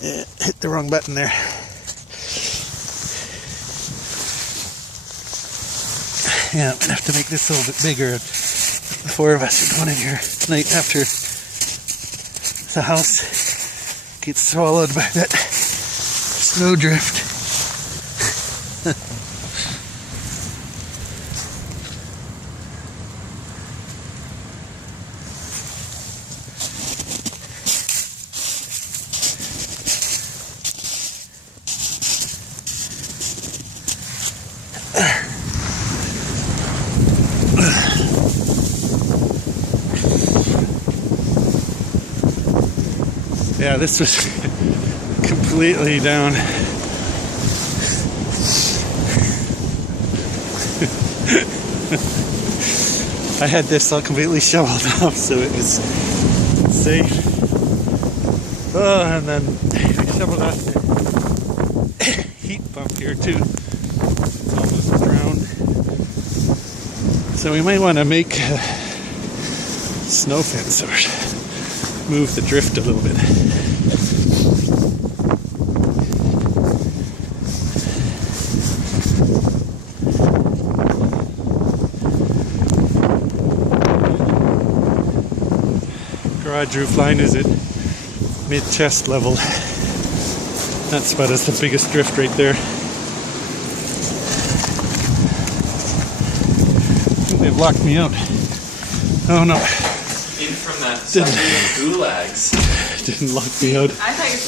Hit the wrong button there. Yeah, I'm gonna have to make this a little bit bigger. The four of us are going in here tonight after the house gets swallowed by that snowdrift. Yeah, this was completely down. I had this all completely shoveled off, so it was safe. Oh, and then I shoveled off the heat pump here too. It's almost drowned. So we might want to make a snow fence or move the drift a little bit. Garage roof line is at mid-chest level. That's about as the biggest drift right there. They've locked me out. Oh no. In from that submarine gulags. Didn't lock me out. I thought you